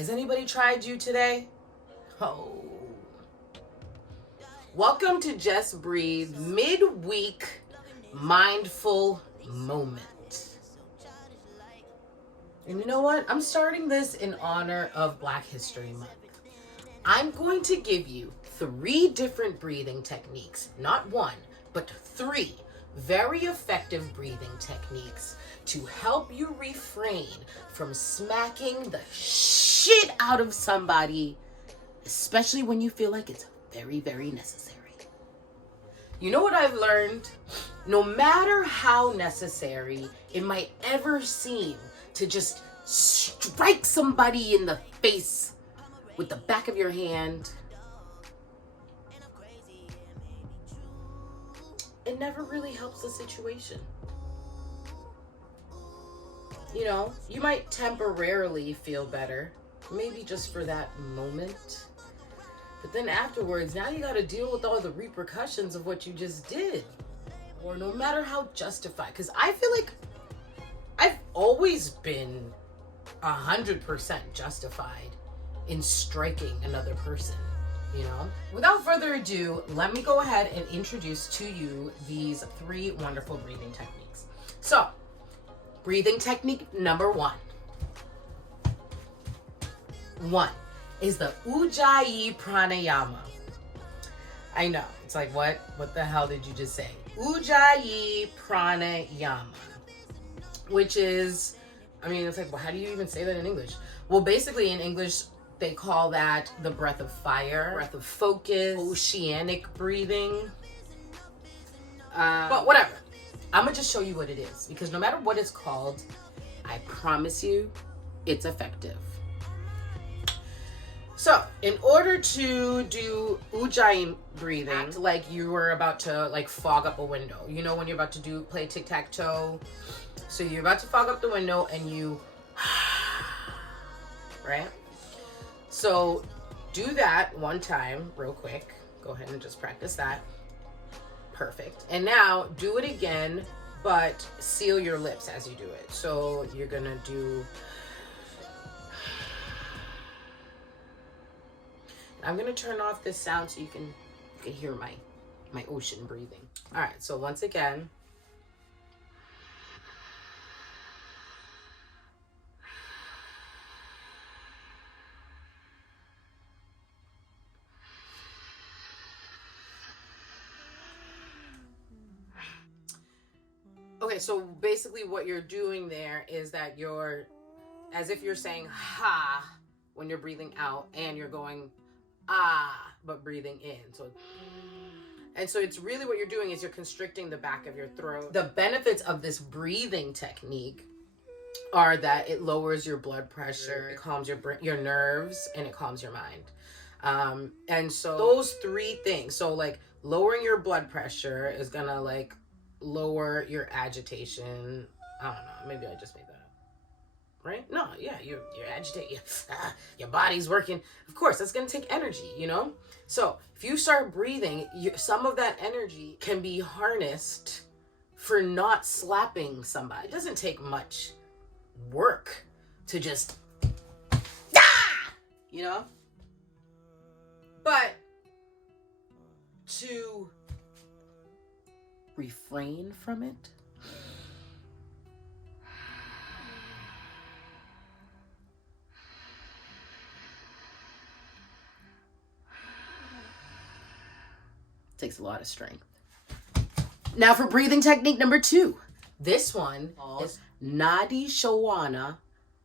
Has anybody tried you today? Oh. Welcome to Just Breathe midweek mindful moment. And you know what? I'm starting this in honor of Black History Month. I'm going to give you 3 different breathing techniques, not 1, but 3 very effective breathing techniques to help you refrain from smacking the shit out of somebody, especially when you feel like it's very, very necessary. You know what I've learned? No matter how necessary it might ever seem to just strike somebody in the face with the back of your hand, it never really helps the situation. You know, you might temporarily feel better, maybe just for that moment. But then afterwards, now you got to deal with all the repercussions of what you just did. Or no matter how justified, because I feel like I've always been 100% justified in striking another person, you know? Without further ado, let me go ahead and introduce to you these 3 wonderful breathing techniques. So, breathing technique number 1. 1 is the Ujjayi Pranayama. I know, it's like, what the hell did you just say? Ujjayi Pranayama, which is, I mean, it's like, well, how do you even say that in English? Well, basically in English, they call that the breath of fire, breath of focus, oceanic breathing. But whatever. I'm gonna just show you what it is, because no matter what it's called, I promise you, it's effective. So, in order to do Ujjayi breathing, act like you were about to like fog up a window. You know when you're about to play tic-tac-toe? So you're about to fog up the window and you, right? So do that 1 time real quick. Go ahead and just practice that. Perfect. And now do it again, but seal your lips as you do it. So you're gonna do, I'm gonna turn off this sound so you can hear my ocean breathing. All right, so once again. Okay, so basically what you're doing there is that you're, as if you're saying ha when you're breathing out, and you're going ah, but breathing in. So it's really what you're doing is you're constricting the back of your throat. The benefits of this breathing technique are that it lowers your blood pressure, it calms your nerves, and it calms your mind. And so those 3 things, so like lowering your blood pressure is gonna like lower your agitation. I don't know, maybe I just made that up, right? No, yeah, you're agitated, your body's working. Of course, that's gonna take energy, you know? So if you start breathing, some of that energy can be harnessed for not slapping somebody. It doesn't take much work to just, you know? But to refrain from it, takes a lot of strength. Now for breathing technique number 2. This one is Nadi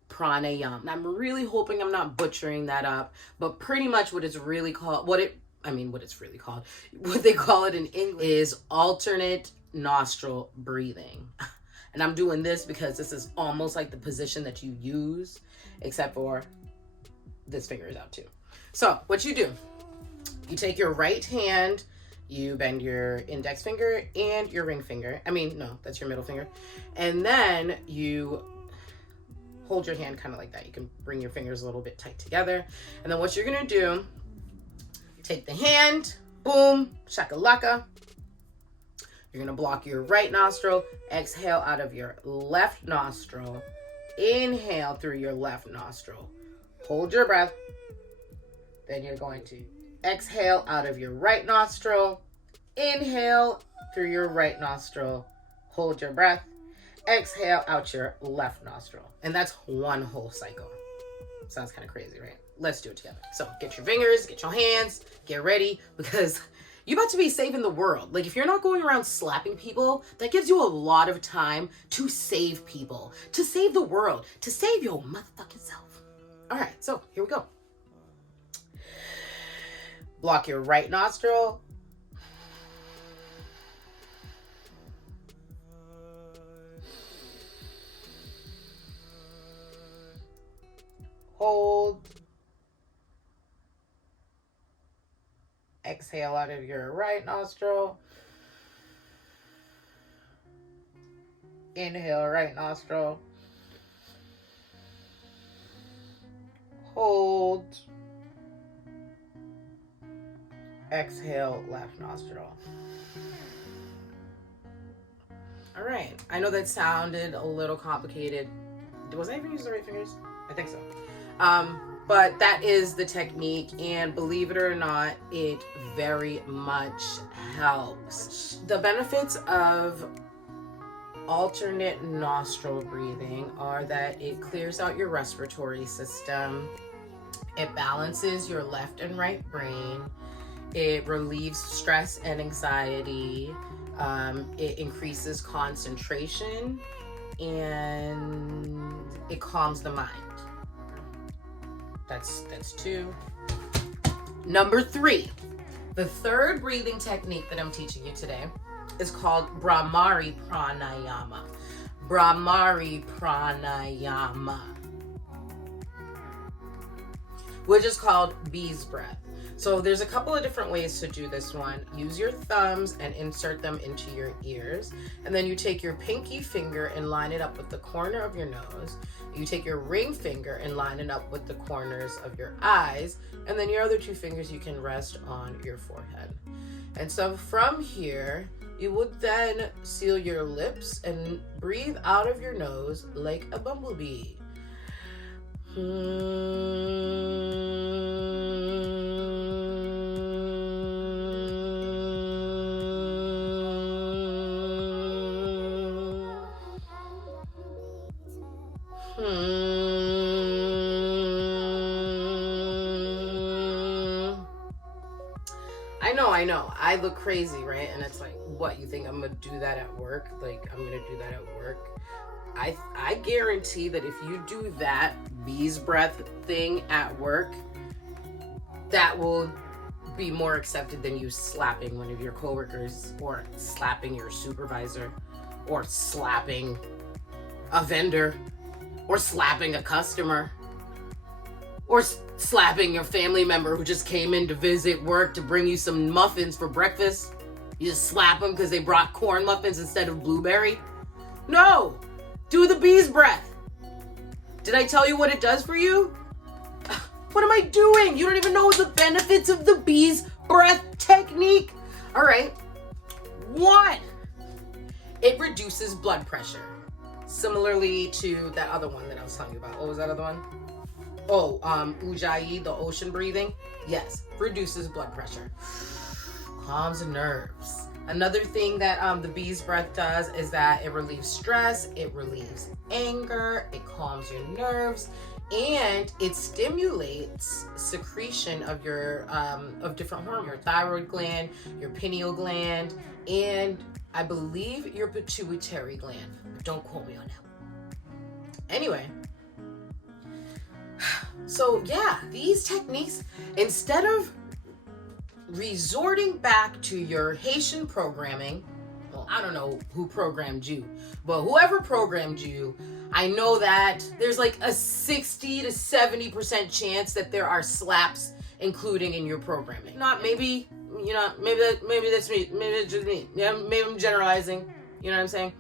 Pranayama. And I'm really hoping I'm not butchering that up, but pretty much what they call it in English is alternate nostril breathing. And I'm doing this because this is almost like the position that you use, except for this finger is out too. So what you do, you take your right hand, you bend your index finger and your ring finger. No, that's your middle finger. And then you hold your hand kind of like that. You can bring your fingers a little bit tight together. And then what you're gonna do, take the hand, boom, shakalaka. You're gonna block your right nostril, exhale out of your left nostril, inhale through your left nostril. hold your breath. Then you're going to exhale out of your right nostril. Inhale through your right nostril. Hold your breath. Exhale out your left nostril. And that's one whole cycle. Sounds kind of crazy, right? Let's do it together. So get your fingers, get your hands, get ready, because you're about to be saving the world. Like, if you're not going around slapping people, that gives you a lot of time to save people, to save the world, to save your motherfucking self. All right, so here we go. Block your right nostril. Hold. Exhale out of your right nostril. Inhale, right nostril. Hold. Exhale, left nostril. All right. I know that sounded a little complicated. Was I even using the right fingers? I think so. But that is the technique, and believe it or not, it very much helps. The benefits of alternate nostril breathing are that it clears out your respiratory system, it balances your left and right brain, it relieves stress and anxiety, it increases concentration, and it calms the mind. That's 2. Number 3, the third breathing technique that I'm teaching you today is called Brahmari Pranayama. Brahmari Pranayama, which is called bee's breath. So there's a couple of different ways to do this one. Use your thumbs and insert them into your ears. And then you take your pinky finger and line it up with the corner of your nose. You take your ring finger and line it up with the corners of your eyes. And then your other 2 fingers you can rest on your forehead. And so from here, you would then seal your lips and breathe out of your nose like a bumblebee. I know. I look crazy, right? And it's like, what, you think I'm gonna do that at work? Like, I'm gonna do that at work? I guarantee that if you do that bee's breath thing at work, that will be more accepted than you slapping one of your coworkers, or slapping your supervisor, or slapping a vendor, or slapping a customer, or slapping your family member who just came in to visit work to bring you some muffins for breakfast. You just slap them because they brought corn muffins instead of blueberry. No! Do the bee's breath. Did I tell you what it does for you? What am I doing? You don't even know the benefits of the bee's breath technique. All right. 1, it reduces blood pressure. Similarly to that other one that I was telling you about. What was that other one? Oh, Ujjayi, the ocean breathing. Yes, reduces blood pressure. Calms the nerves. Another thing that the bee's breath does is that it relieves stress, it relieves anger, it calms your nerves, and it stimulates secretion of your of different hormones, your thyroid gland, your pineal gland, and I believe your pituitary gland. Don't quote me on that. Anyway, so yeah, these techniques, instead of resorting back to your Haitian programming, well, I don't know who programmed you, but whoever programmed you, I know that there's like a 60 to 70% chance that there are slaps including in your programming. Not maybe, you know, maybe that's me, maybe it's just me. Yeah, maybe I'm generalizing, you know what I'm saying?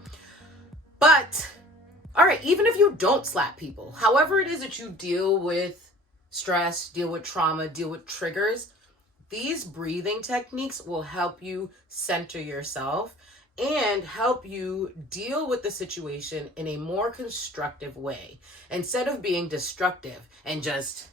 But all right, even if you don't slap people, however it is that you deal with stress, deal with trauma, deal with triggers, these breathing techniques will help you center yourself and help you deal with the situation in a more constructive way, instead of being destructive and just